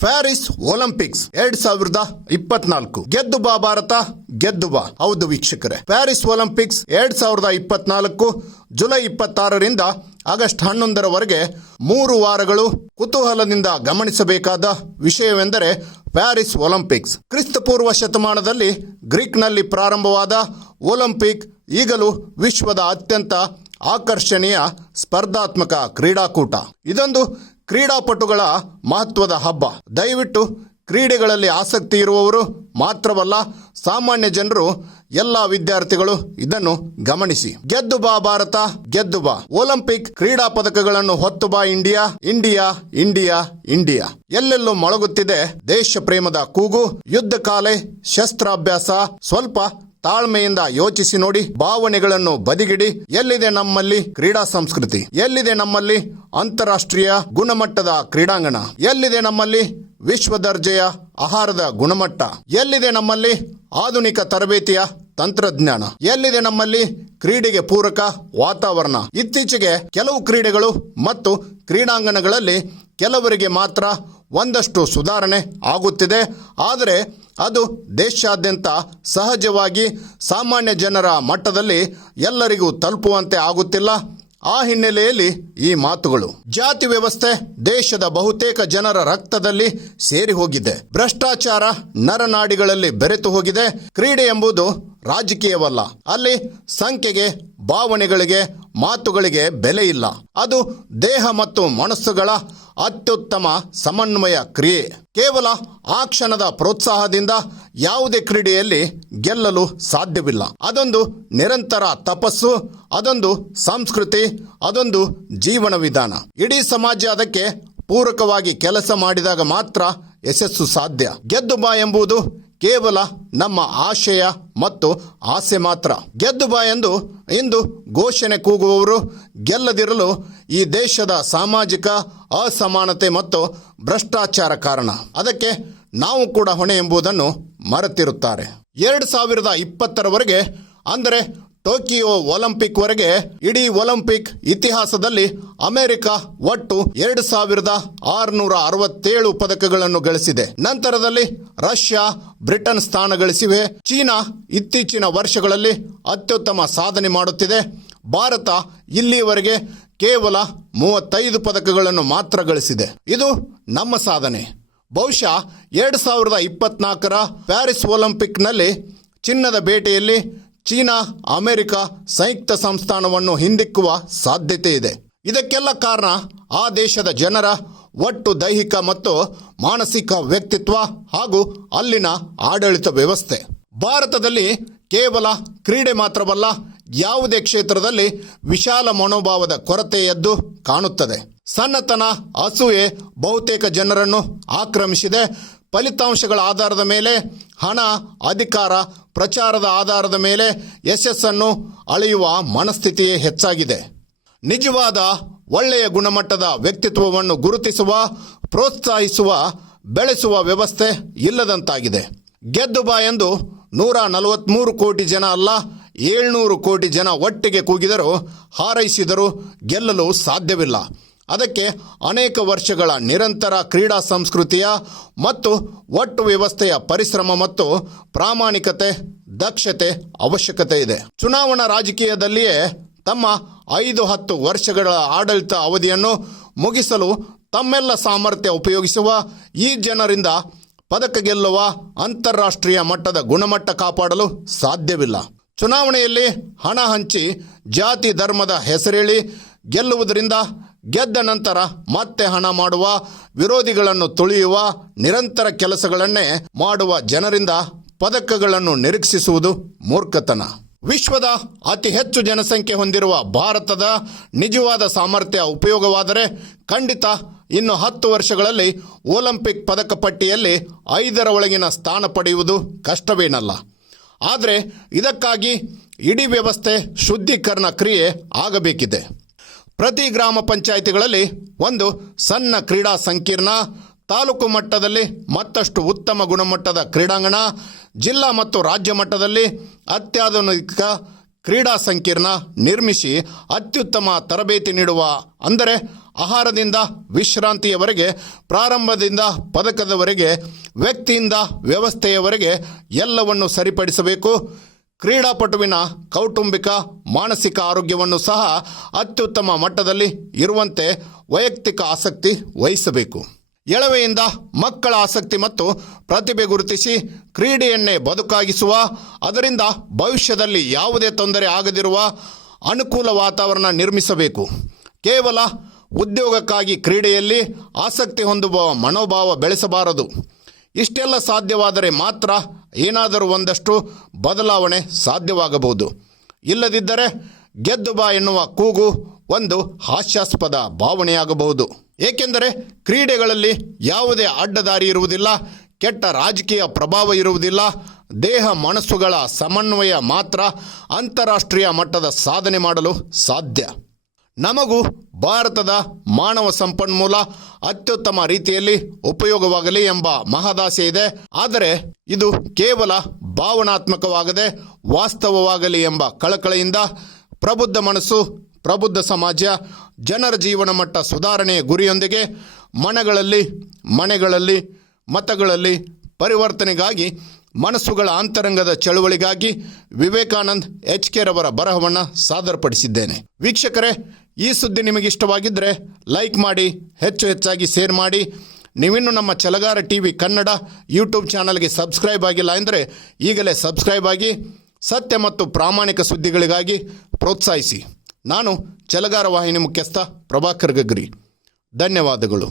Paris Olympics ಎರಡ್ ಸಾವಿರದ ಇಪ್ಪತ್ನಾಲ್ಕು. ಗೆದ್ದು ಬಾ ಭಾರತ, ಗೆದ್ದು ಬಾ. ಹೌದು ವೀಕ್ಷಕರೇ. ಪ್ಯಾರಿಸ್ ಒಲಿಂಪಿಕ್ಸ್ ಎರಡ್ ಸಾವಿರದ ಇಪ್ಪತ್ನಾಲ್ಕು ಜುಲೈ ಇಪ್ಪತ್ತಾರರಿಂದ ಆಗಸ್ಟ್ ಹನ್ನೊಂದರವರೆಗೆ ಮೂರು ವಾರಗಳು ಕುತೂಹಲದಿಂದ ಗಮನಿಸಬೇಕಾದ ವಿಷಯವೆಂದರೆ ಪ್ಯಾರಿಸ್ ಒಲಿಂಪಿಕ್ಸ್. ಕ್ರಿಸ್ತಪೂರ್ವ ಶತಮಾನದಲ್ಲಿ ಗ್ರೀಕ್ನಲ್ಲಿ ಪ್ರಾರಂಭವಾದ ಒಲಿಂಪಿಕ್ ಈಗಲೂ ವಿಶ್ವದ ಅತ್ಯಂತ ಆಕರ್ಷಣೀಯ ಸ್ಪರ್ಧಾತ್ಮಕ ಕ್ರೀಡಾಕೂಟ. ಇದೊಂದು ಕ್ರೀಡಾಪಟುಗಳ ಮಹತ್ವದ ಹಬ್ಬ. ದಯವಿಟ್ಟು ಕ್ರೀಡೆಗಳಲ್ಲಿ ಆಸಕ್ತಿ ಇರುವವರು ಮಾತ್ರವಲ್ಲ, ಸಾಮಾನ್ಯ ಜನರು, ಎಲ್ಲ ವಿದ್ಯಾರ್ಥಿಗಳು ಇದನ್ನು ಗಮನಿಸಿ. ಗೆದ್ದು ಬಾ ಭಾರತ, ಗೆದ್ದು ಬಾ. ಒಲಿಂಪಿಕ್ ಕ್ರೀಡಾ ಪದಕಗಳನ್ನು ಹೊತ್ತು ಬಾ ಇಂಡಿಯಾ ಇಂಡಿಯಾ ಇಂಡಿಯಾ ಇಂಡಿಯಾ. ಎಲ್ಲೆಲ್ಲೂ ಮೊಳಗುತ್ತಿದೆ ದೇಶ ಪ್ರೇಮದ ಕೂಗು. ಯುದ್ಧ ಕಾಲೆ ಶಸ್ತ್ರಾಭ್ಯಾಸ. ಸ್ವಲ್ಪ ತಾಳ್ಮೆಯಿಂದ ಯೋಚಿಸಿ ನೋಡಿ, ಭಾವನೆಗಳನ್ನು ಬದಿಗಿಡಿ, ಎಲ್ಲಿದೆ ನಮ್ಮಲ್ಲಿ ಕ್ರೀಡಾ ಸಂಸ್ಕೃತಿ? ಎಲ್ಲಿದೆ ನಮ್ಮಲ್ಲಿ ಅಂತಾರಾಷ್ಟ್ರೀಯ ಗುಣಮಟ್ಟದ ಕ್ರೀಡಾಂಗಣ? ಎಲ್ಲಿದೆ ನಮ್ಮಲ್ಲಿ ವಿಶ್ವ ದರ್ಜೆಯ ಆಹಾರದ ಗುಣಮಟ್ಟ? ಎಲ್ಲಿದೆ ನಮ್ಮಲ್ಲಿ ಆಧುನಿಕ ತರಬೇತಿಯ ತಂತ್ರಜ್ಞಾನ? ಎಲ್ಲಿದೆ ನಮ್ಮಲ್ಲಿ ಕ್ರೀಡೆಗೆ ಪೂರಕ ವಾತಾವರಣ? ಇತ್ತೀಚೆಗೆ ಕೆಲವು ಕ್ರೀಡೆಗಳು ಮತ್ತು ಕ್ರೀಡಾಂಗಣಗಳಲ್ಲಿ ಕೆಲವರಿಗೆ ಮಾತ್ರ ಒಂದಷ್ಟು ಸುಧಾರಣೆ ಆಗುತ್ತಿದೆ. ಆದರೆ ಅದು ದೇಶಾದ್ಯಂತ ಸಹಜವಾಗಿ ಸಾಮಾನ್ಯ ಜನರ ಮಟ್ಟದಲ್ಲಿ ಎಲ್ಲರಿಗೂ ತಲುಪುವಂತೆ ಆಗುತ್ತಿಲ್ಲ. ಆ ಹಿನ್ನೆಲೆಯಲ್ಲಿ ಈ ಮಾತುಗಳು. ಜಾತಿ ವ್ಯವಸ್ಥೆ ದೇಶದ ಬಹುತೇಕ ಜನರ ರಕ್ತದಲ್ಲಿ ಸೇರಿ ಹೋಗಿದೆ ಭ್ರಷ್ಟಾಚಾರ ನರನಾಡಿಗಳಲ್ಲಿ ಬೆರೆತು ಹೋಗಿದೆ. ಕ್ರೀಡೆ ಎಂಬುದು ರಾಜಕೀಯವಲ್ಲ. ಅಲ್ಲಿ ಸಂಖ್ಯೆಗೆ, ಭಾವನೆಗಳಿಗೆ, ಮಾತುಗಳಿಗೆ ಬೆಲೆ ಇಲ್ಲ. ಅದು ದೇಹ ಮತ್ತು ಮನಸ್ಸುಗಳ ಅತ್ಯುತ್ತಮ ಸಮನ್ವಯ ಕ್ರಿಯೆ. ಕೇವಲ ಆ ಕ್ಷಣದ ಪ್ರೋತ್ಸಾಹದಿಂದ ಯಾವುದೇ ಕ್ರೀಡೆಯಲ್ಲಿ ಗೆಲ್ಲಲು ಸಾಧ್ಯವಿಲ್ಲ. ಅದೊಂದು ನಿರಂತರ ತಪಸ್ಸು, ಅದೊಂದು ಸಂಸ್ಕೃತಿ, ಅದೊಂದು ಜೀವನ ವಿಧಾನ. ಇಡೀ ಸಮಾಜ ಅದಕ್ಕೆ ಪೂರಕವಾಗಿ ಕೆಲಸ ಮಾಡಿದಾಗ ಮಾತ್ರ ಯಶಸ್ಸು ಸಾಧ್ಯ. ಗೆದ್ದು ಬಾ ಎಂಬುದು ಕೇವಲ ನಮ್ಮ ಆಶಯ ಮತ್ತು ಆಸೆ ಮಾತ್ರ. ಗೆದ್ದು ಬಾ ಎಂದು ಇಂದು ಘೋಷಣೆ ಕೂಗುವವರು ಗೆಲ್ಲದಿರಲು ಈ ದೇಶದ ಸಾಮಾಜಿಕ, ಅಸಮಾನತೆ ಮತ್ತು ಭ್ರಷ್ಟಾಚಾರ ಕಾರಣ. ಅದಕ್ಕೆ ನಾವು ಕೂಡ ಹೊಣೆ ಎಂಬುದನ್ನು ಮರೆತಿರುತ್ತಾರೆ. ಎರಡು ಸಾವಿರದ ಇಪ್ಪತ್ತರವರೆಗೆ, ಅಂದರೆ ಟೋಕಿಯೋ ಒಲಿಂಪಿಕ್ ವರೆಗೆ ಇಡೀ ಒಲಿಂಪಿಕ್ ಇತಿಹಾಸದಲ್ಲಿ ಅಮೆರಿಕ ಒಟ್ಟು ಎರಡು ಸಾವಿರದ ಆರುನೂರ ಅರವತ್ತೇಳು ಪದಕಗಳನ್ನು ಗಳಿಸಿದೆ. ನಂತರದಲ್ಲಿ ರಷ್ಯಾ, ಬ್ರಿಟನ್ ಸ್ಥಾನ ಗಳಿಸಿವೆ ಚೀನಾ ಇತ್ತೀಚಿನ ವರ್ಷಗಳಲ್ಲಿ ಅತ್ಯುತ್ತಮ ಸಾಧನೆ ಮಾಡುತ್ತಿದೆ. ಭಾರತ ಇಲ್ಲಿಯವರೆಗೆ ಕೇವಲ ಮೂವತ್ತೈದು ಪದಕಗಳನ್ನು ಮಾತ್ರ ಗಳಿಸಿದೆ. ಇದು ನಮ್ಮ ಸಾಧನೆ. ಬಹುಶಃ ಎರಡು ಸಾವಿರದ ಇಪ್ಪತ್ನಾಲ್ಕರ ಪ್ಯಾರಿಸ್ ಒಲಿಂಪಿಕ್ನಲ್ಲಿ ಚಿನ್ನದ ಬೇಟೆಯಲ್ಲಿ ಚೀನಾ, ಅಮೆರಿಕ ಸಂಯುಕ್ತ ಸಂಸ್ಥಾನವನ್ನು ಹಿಂದಿಕ್ಕುವ ಸಾಧ್ಯತೆ ಇದೆ. ಇದಕ್ಕೆಲ್ಲ ಕಾರಣ ಆ ದೇಶದ ಜನರ ಒಟ್ಟು ದೈಹಿಕ ಮತ್ತು ಮಾನಸಿಕ ವ್ಯಕ್ತಿತ್ವ ಹಾಗೂ ಅಲ್ಲಿನ ಆಡಳಿತ ವ್ಯವಸ್ಥೆ. ಭಾರತದಲ್ಲಿ ಕೇವಲ ಕ್ರೀಡೆ ಮಾತ್ರವಲ್ಲ, ಯಾವುದೇ ಕ್ಷೇತ್ರದಲ್ಲಿ ವಿಶಾಲ ಮನೋಭಾವದ ಕೊರತೆ ಎದ್ದು ಕಾಣುತ್ತದೆ. ಸಣ್ಣತನ ಅಸೂಯೆ ಬಹುತೇಕ ಜನರನ್ನು ಆಕ್ರಮಿಸಿದೆ. ಫಲಿತಾಂಶಗಳ ಆಧಾರದ ಮೇಲೆ, ಹಣ, ಅಧಿಕಾರ, ಪ್ರಚಾರದ ಆಧಾರದ ಮೇಲೆ ಯಶಸ್ಸನ್ನು ಅಳೆಯುವ ಮನಸ್ಥಿತಿಯೇ ಹೆಚ್ಚಾಗಿದೆ. ನಿಜವಾದ ಒಳ್ಳೆಯ ಗುಣಮಟ್ಟದ ವ್ಯಕ್ತಿತ್ವವನ್ನು ಗುರುತಿಸುವ, ಪ್ರೋತ್ಸಾಹಿಸುವ, ಬೆಳೆಸುವ ವ್ಯವಸ್ಥೆ ಇಲ್ಲದಂತಾಗಿದೆ. ಗೆದ್ದು ಬಾ ಎಂದು ನೂರ ನಲವತ್ತ್ಮೂರು ಕೋಟಿ ಜನ ಅಲ್ಲ, ಏಳ್ನೂರು ಕೋಟಿ ಜನ ಒಟ್ಟಿಗೆ ಕೂಗಿದರೂ ಹಾರೈಸಿದರೂ ಗೆಲ್ಲಲು ಸಾಧ್ಯವಿಲ್ಲ. ಅದಕ್ಕೆ ಅನೇಕ ವರ್ಷಗಳ ನಿರಂತರ ಕ್ರೀಡಾ ಸಂಸ್ಕೃತಿಯ ಮತ್ತು ಒಟ್ಟು ವ್ಯವಸ್ಥೆಯ ಪರಿಶ್ರಮ ಮತ್ತು ಪ್ರಾಮಾಣಿಕತೆ, ದಕ್ಷತೆ ಅವಶ್ಯಕತೆ ಇದೆ. ಚುನಾವಣಾ ರಾಜಕೀಯದಲ್ಲಿಯೇ ತಮ್ಮ ಐದು ಹತ್ತು ವರ್ಷಗಳ ಆಡಳಿತ ಅವಧಿಯನ್ನು ಮುಗಿಸಲು ತಮ್ಮೆಲ್ಲ ಸಾಮರ್ಥ್ಯ ಉಪಯೋಗಿಸುವ ಈ ಜನರಿಂದ ಪದಕ ಗೆಲ್ಲುವ ಅಂತಾರಾಷ್ಟ್ರೀಯ ಮಟ್ಟದ ಗುಣಮಟ್ಟ ಕಾಪಾಡಲು ಸಾಧ್ಯವಿಲ್ಲ. ಚುನಾವಣೆಯಲ್ಲಿ ಹಣ ಹಂಚಿ ಜಾತಿ ಧರ್ಮದ ಹೆಸರೇಳಿ ಗೆಲ್ಲುವುದರಿಂದ ಗೆದ್ದ ನಂತರ ಮತ್ತೆ ಹಣ ಮಾಡುವ, ವಿರೋಧಿಗಳನ್ನು ತುಳಿಯುವ, ನಿರಂತರ ಕೆಲಸಗಳನ್ನೇ ಮಾಡುವ ಜನರಿಂದ ಪದಕಗಳನ್ನು ನಿರೀಕ್ಷಿಸುವುದು ಮೂರ್ಖತನ. ವಿಶ್ವದ ಅತಿ ಹೆಚ್ಚು ಜನಸಂಖ್ಯೆ ಹೊಂದಿರುವ ಭಾರತದ ನಿಜವಾದ ಸಾಮರ್ಥ್ಯ ಉಪಯೋಗವಾದರೆ ಖಂಡಿತ ಇನ್ನು ಹತ್ತು ವರ್ಷಗಳಲ್ಲಿ ಒಲಿಂಪಿಕ್ ಪದಕ ಪಟ್ಟಿಯಲ್ಲಿ ಐದರ ಒಳಗಿನ ಸ್ಥಾನ ಪಡೆಯುವುದು ಕಷ್ಟವೇನಲ್ಲ. ಆದರೆ ಇದಕ್ಕಾಗಿ ಇಡೀ ವ್ಯವಸ್ಥೆ ಶುದ್ಧೀಕರಣ ಕ್ರಿಯೆ ಆಗಬೇಕಿದೆ. ಪ್ರತಿ ಗ್ರಾಮ ಪಂಚಾಯಿತಿಗಳಲ್ಲಿ ಒಂದು ಸಣ್ಣ ಕ್ರೀಡಾ ಸಂಕೀರ್ಣ, ತಾಲೂಕು ಮಟ್ಟದಲ್ಲಿ ಮತ್ತಷ್ಟು ಉತ್ತಮ ಗುಣಮಟ್ಟದ ಕ್ರೀಡಾಂಗಣ, ಜಿಲ್ಲಾ ಮತ್ತು ರಾಜ್ಯ ಮಟ್ಟದಲ್ಲಿ ಅತ್ಯಾಧುನಿಕ ಕ್ರೀಡಾ ಸಂಕೀರ್ಣ ನಿರ್ಮಿಸಿ ಅತ್ಯುತ್ತಮ ತರಬೇತಿ ನೀಡುವ, ಅಂದರೆ ಆಹಾರದಿಂದ ವಿಶ್ರಾಂತಿಯವರೆಗೆ, ಪ್ರಾರಂಭದಿಂದ ಪದಕದವರೆಗೆ, ವ್ಯಕ್ತಿಯಿಂದ ವ್ಯವಸ್ಥೆಯವರೆಗೆ ಎಲ್ಲವನ್ನು ಸರಿಪಡಿಸಬೇಕು. ಕ್ರೀಡಾಪಟುವಿನ ಕೌಟುಂಬಿಕ, ಮಾನಸಿಕ ಆರೋಗ್ಯವನ್ನು ಸಹ ಅತ್ಯುತ್ತಮ ಮಟ್ಟದಲ್ಲಿ ಇರುವಂತೆ ವೈಯಕ್ತಿಕ ಆಸಕ್ತಿ ವಹಿಸಬೇಕು. ಎಳವೆಯಿಂದ ಮಕ್ಕಳ ಆಸಕ್ತಿ ಮತ್ತು ಪ್ರತಿಭೆ ಗುರುತಿಸಿ ಕ್ರೀಡೆಯನ್ನೇ ಬದುಕಾಗಿಸುವ, ಅದರಿಂದ ಭವಿಷ್ಯದಲ್ಲಿ ಯಾವುದೇ ತೊಂದರೆ ಆಗದಿರುವ ಅನುಕೂಲ ವಾತಾವರಣ ನಿರ್ಮಿಸಬೇಕು. ಕೇವಲ ಉದ್ಯೋಗಕ್ಕಾಗಿ ಕ್ರೀಡೆಯಲ್ಲಿ ಆಸಕ್ತಿ ಹೊಂದುವ ಮನೋಭಾವ ಬೆಳೆಸಬಾರದು. ಇಷ್ಟೆಲ್ಲ ಸಾಧ್ಯವಾದರೆ ಮಾತ್ರ ಏನಾದರೂ ಒಂದಷ್ಟು ಬದಲಾವಣೆ ಸಾಧ್ಯವಾಗಬಹುದು. ಇಲ್ಲದಿದ್ದರೆ ಗೆದ್ದು ಬಾ ಎನ್ನುವ ಕೂಗು ಒಂದು ಹಾಸ್ಯಾಸ್ಪದ ಭಾವನೆಯಾಗಬಹುದು. ಏಕೆಂದರೆ ಕ್ರೀಡೆಗಳಲ್ಲಿ ಯಾವುದೇ ಅಡ್ಡದಾರಿ ಇರುವುದಿಲ್ಲ, ಕೆಟ್ಟ ರಾಜಕೀಯ ಪ್ರಭಾವ ಇರುವುದಿಲ್ಲ, ದೇಹ ಮನಸ್ಸುಗಳ ಸಮನ್ವಯ ಮಾತ್ರ ಅಂತಾರಾಷ್ಟ್ರೀಯ ಮಟ್ಟದ ಸಾಧನೆ ಮಾಡಲು ಸಾಧ್ಯ. ನಮಗೂ ಭಾರತದ ಮಾನವ ಸಂಪನ್ಮೂಲ ಅತ್ಯುತ್ತಮ ರೀತಿಯಲ್ಲಿ ಉಪಯೋಗವಾಗಲಿ ಎಂಬ ಮಹದಾಸೆ ಇದೆ. ಆದರೆ ಇದು ಕೇವಲ ಭಾವನಾತ್ಮಕವಾಗದೆ ವಾಸ್ತವವಾಗಲಿ ಎಂಬ ಕಳಕಳಿಯಿಂದ ಪ್ರಬುದ್ಧ ಮನಸ್ಸು, ಪ್ರಬುದ್ಧ ಸಮಾಜ, ಜನರ ಜೀವನ ಮಟ್ಟ ಸುಧಾರಣೆಯ ಗುರಿಯೊಂದಿಗೆ ಮನಗಳಲ್ಲಿ, ಮನೆಗಳಲ್ಲಿ, ಮತಗಳಲ್ಲಿ ಪರಿವರ್ತನೆಗಾಗಿ, ಮನಸ್ಸುಗಳ ಅಂತರಂಗದ ಚಳುವಳಿಗಾಗಿ ವಿವೇಕಾನಂದ್ ಎಚ್ ಕೆ ರವರ ಬರಹವನ್ನು ಸಾದರಪಡಿಸಿದ್ದೇನೆ. ವೀಕ್ಷಕರೇ ಈ ಸುದ್ದಿ ನಿಮಗೆ ಇಷ್ಟವಾಗಿದ್ದರೆ ಲೈಕ್ ಮಾಡಿ, ಹೆಚ್ಚು ಹೆಚ್ಚಾಗಿ ಶೇರ್ ಮಾಡಿ. ನೀವಿನ್ನು ನಮ್ಮ ಚಲಗಾರ ಟಿ ವಿ ಕನ್ನಡ ಯೂಟ್ಯೂಬ್ ಚಾನಲ್ಗೆ ಸಬ್ಸ್ಕ್ರೈಬ್ ಆಗಿಲ್ಲ ಅಂದರೆ ಈಗಲೇ ಸಬ್ಸ್ಕ್ರೈಬ್ ಆಗಿ, ಸತ್ಯ ಮತ್ತು ಪ್ರಾಮಾಣಿಕ ಸುದ್ದಿಗಳಿಗಾಗಿ ಪ್ರೋತ್ಸಾಹಿಸಿ. ನಾನು ಚಲಗಾರ ವಾಹಿನಿ ಮುಖ್ಯಸ್ಥ ಪ್ರಭಾಕರ್ ಗಗ್ರಿ. ಧನ್ಯವಾದಗಳು.